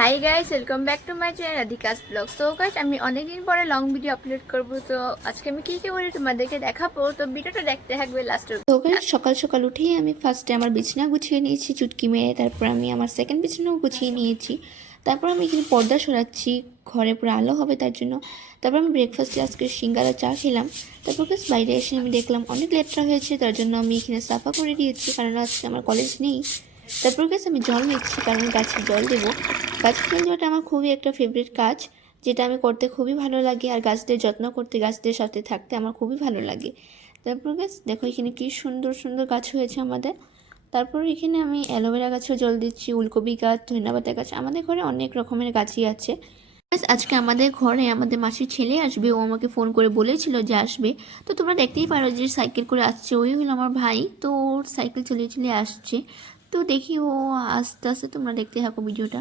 High guys, welcome back to my channel Radhika's blog. So guys, আমি অনেকদিন পরে long video upload করব। তো আজকে আমি কি করি তোমাদেরকে দেখাবো, তো ভিডিওটা দেখতে থাকবে লাস্ট। তো গাইস, সকাল সকাল উঠেই আমি ফার্স্টে আমার বিছানা গুছিয়ে নিয়েছি চুটকি মেরে। তারপর আমি আমার সেকেন্ড বিছানাও গুছিয়ে নিয়েছি। তারপর আমি এখানে পর্দা সরাচ্ছি, ঘরে পুরো আলো হবে তার জন্য। তারপর আমি ব্রেকফাস্টে আজকে সিঙ্গারা চা খেলাম। তারপর গাইস বাইরে এসে আমি দেখলাম অনেক লেটরা হয়েছে, তার জন্য আমি এখানে সাফা করে দিয়েছি, কারণ আজকে আমার কলেজ নেই। তারপর গাছ আমি জল নিচ্ছি, কারণ গাছে জল দেবো। গাছ জল দেওয়াটা আমার খুবই একটা ফেভারিট কাজ, যেটা আমি করতে খুবই ভালো লাগে। আর গাছদের যত্ন করতে, গাছদের সাথে থাকতে আমার খুবই ভালো লাগে। তারপর গাছ দেখো এখানে কি সুন্দর সুন্দর গাছ হয়েছে আমাদের। তারপর এখানে আমি অ্যালোভেরা গাছেও জল দিচ্ছি, উলকপি গাছ, ধন্যবাদ গাছ। আমাদের ঘরে অনেক রকমের গাছই আছে। আজকে আমাদের ঘরে আমাদের মাসির ছেলে আসবে, ও আমাকে ফোন করে বলেছিল যে আসবে। তো তোমরা দেখতেই পারো যে সাইকেল করে আসছে, ওই হলো আমার ভাই। তো ওর সাইকেল চলিয়ে চলিয়ে আসছে। তো দেখি ও আস্তে আস্তে, তোমরা দেখতে থাকো ভিডিওটা।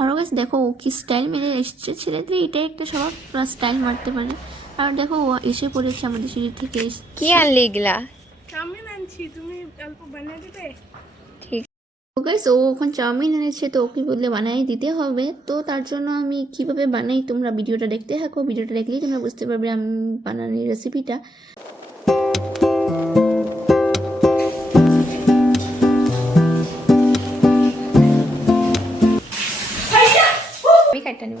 আরও গাছ দেখো ও কি স্টাইল মেরে এসছে, ছেলেদের এটাই একটা সবার স্টাইল মারতে পারে। আর দেখো ও এসে পড়েছে আমাদের সিঁড়ি থেকে। কি আনলি এগুলা? চাউমিন আনছি, তুমি অল্প বানিয়ে দিবে? ঠিক। তো গাইস ও ওখানে চাউমিন এনেছে, তো ওকে বললে বানাই দিতে হবে। তো তার জন্য আমি কিভাবে বানাই তোমরা ভিডিওটা দেখতে থাকো। ভিডিওটা দেখলেই তোমরা বুঝতে পারবে আমি বানানোর রেসিপিটা। আমি কাটটা নেব,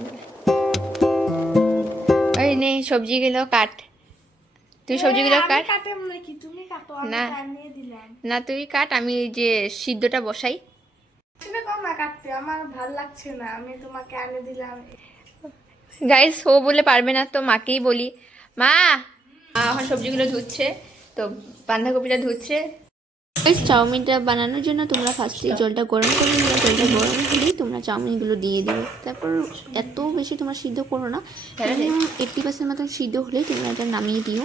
ওই নে সবজিগুলো কাট। তুই সবজিগুলো কাট। কাটেম নাকি? তুমি কাটো, আমি না বানিয়ে দিলাম। না, তুই কাট, আমি যে সিদ্ধটা বসাই। তুমি কম না কাটতে, আমার ভাল লাগছে না, আমি তোমাকে আনে দিলাম। গাইস ও বলে পারবে না, তো মাকেই বলি। মা, এখন সবজিগুলো ধুচ্ছে, তো বাঁধাকপিটা ধুচ্ছে। গাইস চাউমিনটা বানানোর জন্য তোমরা ফার্স্টে জলটা গরম করে নিও। জলটা গরম হলেই তোমরা চাউমিনগুলো দিয়ে দেবে। তারপর এত বেশি তোমরা সিদ্ধ করো না, 80% মতন সিদ্ধ হলেই তোমরা এটা নামিয়ে দিও।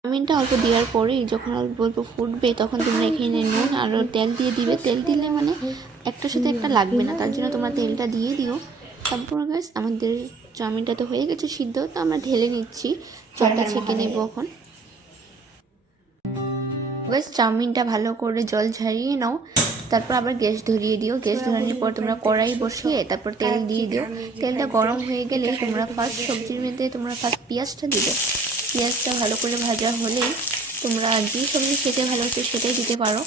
চাউমিনটা অল্প দেওয়ার পরেই যখন অল্প অল্প ফুটবে, তখন তোমরা এখানে নুন আর তেল দিয়ে দিবে। তেল দিলে মানে একটার সাথে একটা লাগবে না, তার জন্য তোমরা তেলটা দিয়ে দিও। তারপর গাইস আমাদের চাউমিনটা তো হয়ে গেছে সিদ্ধ, তো আমরা ঢেলে নিচ্ছি, জলটা ছেঁকে নেবো এখন। গাইস চাউমিনটা ভালো করে জল ঝরিয়ে নাও, তারপর আবার গ্যাস ধরিয়ে দিও। গ্যাস ধরানোর পর তোমরা কড়াই বসিয়ে তারপর তেল দিয়ে দিও। তেলটা গরম হয়ে গেলে তোমরা ফার্স্ট সবজির মধ্যে তোমরা ফার্স্ট পেঁয়াজটা দিবে। পেঁয়াজটা ভালো করে ভাজা হলেই তোমরা যে সবজি খেতে ভালোবাসো সেটাই দিতে পারো।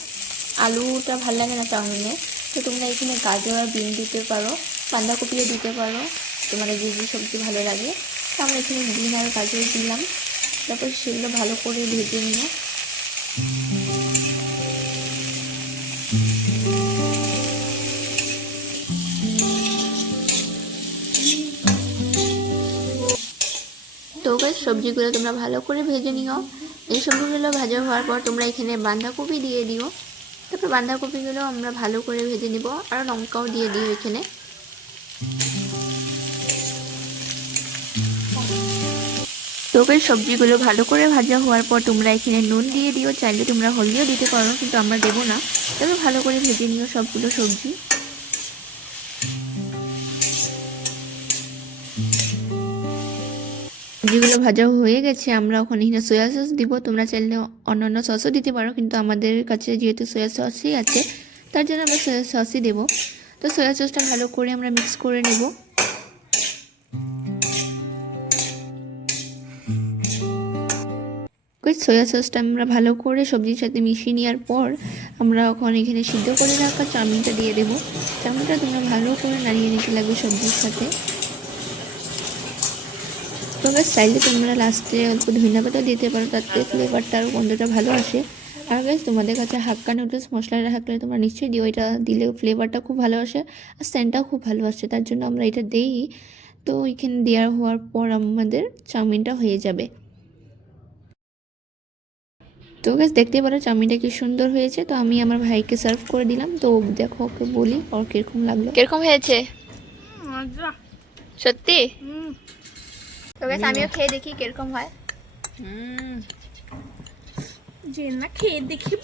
আলুটা ভালো লাগে না চাউমিনে, তো তোমরা এখানে গাজর আর বিন দিতে পারো, বাঁধাকপিও দিতে পারো, তোমাদের যে যে সবজি ভালো লাগে। তো আমরা এখানে বিন আর গাজর দিলাম। তারপর সেগুলো ভালো করে ভেজে নিও। তো গাইস সবজিগুলো তোমরা ভালো করে ভেজে নিও। এই সবজিগুলো ভাজা হওয়ার পর তোমরা এখানে বাঁধাকপি দিয়ে দিও। তারপর বাঁধাকপিগুলো আমরা ভালো করে ভেজে নিব, আর লঙ্কাও দিয়ে দিও এখানে। তো গাইস সবজিগুলো ভালো করে ভাজা হওয়ার পর তোমরা এখানে নুন দিয়ে দিও। চাইলে তোমরা হলদিও দিতে পারো, কিন্তু আমরা দেবো না। তবে ভালো করে ভেজে নিও সবগুলো সবজি। সবজিগুলো ভাজা হয়ে গেছে, আমরা ওখানে এখানে সয়া সস দিব। তোমরা চাইলে অন্যান্য সসও দিতে পারো, কিন্তু আমাদের কাছে যেহেতু সয়া সসই আছে, তার জন্য আমরা সয়া সসই দেবো। তো সয়া সসটা ভালো করে আমরা মিক্স করে নেব। সয়া সসটা আমরা ভালো করে সবজির সাথে মিশিয়ে নেওয়ার পর আমরা ওখানে এখানে সিদ্ধ করে রাখা চাউমিনটা দিয়ে দেবো। চাউমিনটা তোমরা ভালো করে নাড়িয়ে নিতে লাগবে সবজির সাথে। তোমরা চাইলে তোমরা লাস্টে অল্প ধনেপাতা দিতে পারো, তাতে ফ্লেভারটা আর গন্ধটা ভালো আসে। আর গাইস তোমাদের কাছে হাক্কা নুডলস মশলাটা থাকলে তোমরা নিশ্চয়ই দিও, এটা দিলে ফ্লেভারটা খুব ভালো আসে আর সেন্টটাও খুব ভালো আসে, তার জন্য আমরা এটা দিই। তো এখানে দেওয়া হওয়ার পর আমাদের চাউমিনটা হয়ে যাবে। তো গাইস দেখতে পারো চাউমিনটা কি সুন্দর হয়েছে। তো আমি আমার ভাইকে সার্ভ করে দিলাম। তো দেখো ওকে বলি ওর কিরকম লাগলো। কিরকম হয়েছে মজা। সত্যি? তো গাইস আমিও খেয়ে দেখি কিরকম হয়। যে না খেয়ে দেখিব।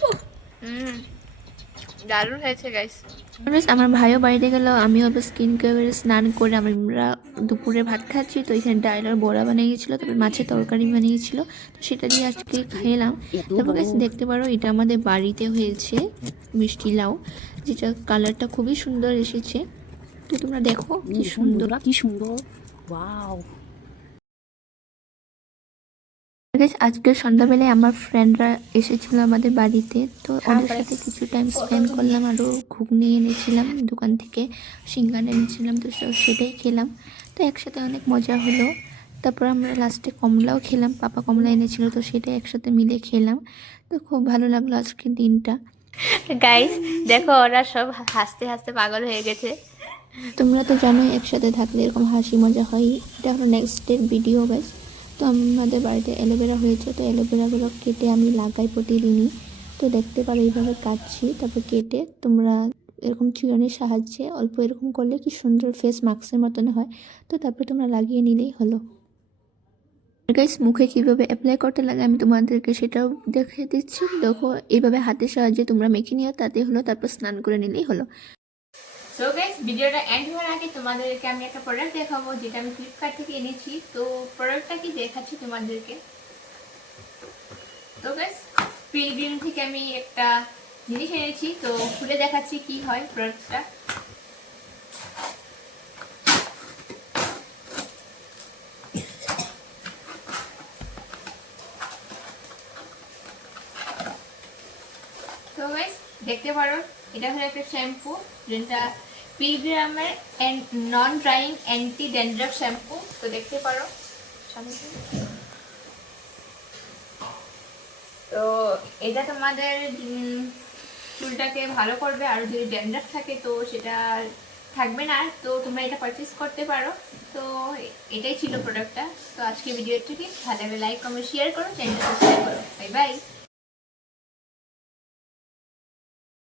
দারুণ হয়েছে গাইস। আমার ভাইও বাড়িতে গেল, আমি অল্প স্কিন কেয়ারে স্নান করে আমরা দুপুরে ভাত খাচ্ছি। তো এখানে ডাল আর বড়া বানিয়েছিল, তারপর মাছের তরকারি বানিয়েছিল, তো সেটা দিয়ে আজকে খেলাম। তারপর গাইস দেখতে পারো এটা আমাদের বাড়িতে হয়েছে মিষ্টি লাউ, যেটা কালারটা খুবই সুন্দর এসেছে। তো তোমরা দেখো কি সুন্দর, কি সুন্দর, ওয়াও। গাইস আজকে সন্ধ্যাবেলায় আমার ফ্রেন্ডরা এসেছিল আমাদের বাড়িতে, তো ওদের সাথে কিছু টাইম স্পেন্ড করলাম। আরও ঘুগনি এনেছিলাম দোকান থেকে, সিঙ্গারা এনেছিলাম, তো সেটাই খেলাম। তো একসাথে অনেক মজা হলো। তারপর আমরা লাস্টে কমলাও খেলাম, পাপা কমলা এনেছিল, তো সেটাই একসাথে মিলে খেলাম। তো খুব ভালো লাগলো আজকের দিনটা। গাইস দেখো ওরা সব হাসতে হাসতে পাগল হয়ে গেছে। তোমরা তো জানোই একসাথে থাকলে এরকম হাসি মজা হয়। এটা হলো নেক্সট ডের ভিডিও গাইস। তো আমাদের বাড়িতে অ্যালোভেরা হয়েছে, তো অ্যালোভেরাগুলো কেটে আমি লাগাই প্রতিদিনই। তো দেখতে পারো এইভাবে কাটছি, তারপর কেটে তোমরা এরকম চুয়ানির সাহায্যে অল্প এরকম করলে কি সুন্দর ফেস মাস্কের মতন হয়। তো তারপর তোমরা লাগিয়ে নিলেই হলো। গাইস মুখে কীভাবে অ্যাপ্লাই করতে লাগে আমি তোমাদেরকে সেটাও দেখিয়ে দিচ্ছি। দেখো এইভাবে হাতের সাহায্যে তোমরা মেখে নিও, তাতে হলো, তারপর স্নান করে নিলেই হলো। সো গাইস ভিডিওটা এন্ড হওয়ার আগে তোমাদেরকে আমি একটা প্রোডাক্ট দেখাবো, যেটা আমি ফ্লিপকার্ট থেকে এনেছি। তো প্রোডাক্টটা কি দেখাচ্ছি তোমাদেরকে। তো গাইস পিলগ্রিম থেকে আমি একটা জিনিস এনেছি, তো খুলে দেখাচ্ছি কি হয় প্রোডাক্টটা। তো গাইস দেখতে পারো এটা হলো একটা শ্যাম্পু, যেটা পিলগ্রিমের নন ড্রাইং অ্যান্টি ড্যান্ড্রাফ শ্যাম্পু। তো দেখতে পারো তো এটা তোমাদের চুলটাকে ভালো করবে, আর যদি ড্যান্ড্রাফ থাকে তো সেটা থাকবে না। তো তোমরা এটা পারচেস করতে পারো। তো এটাই ছিল প্রোডাক্টটা। তো আজকে ভিডিওটি ভালো লাগলে লাইক কমেন্ট শেয়ার করো, চ্যানেলটা সাবস্ক্রাইব করো। Bye bye.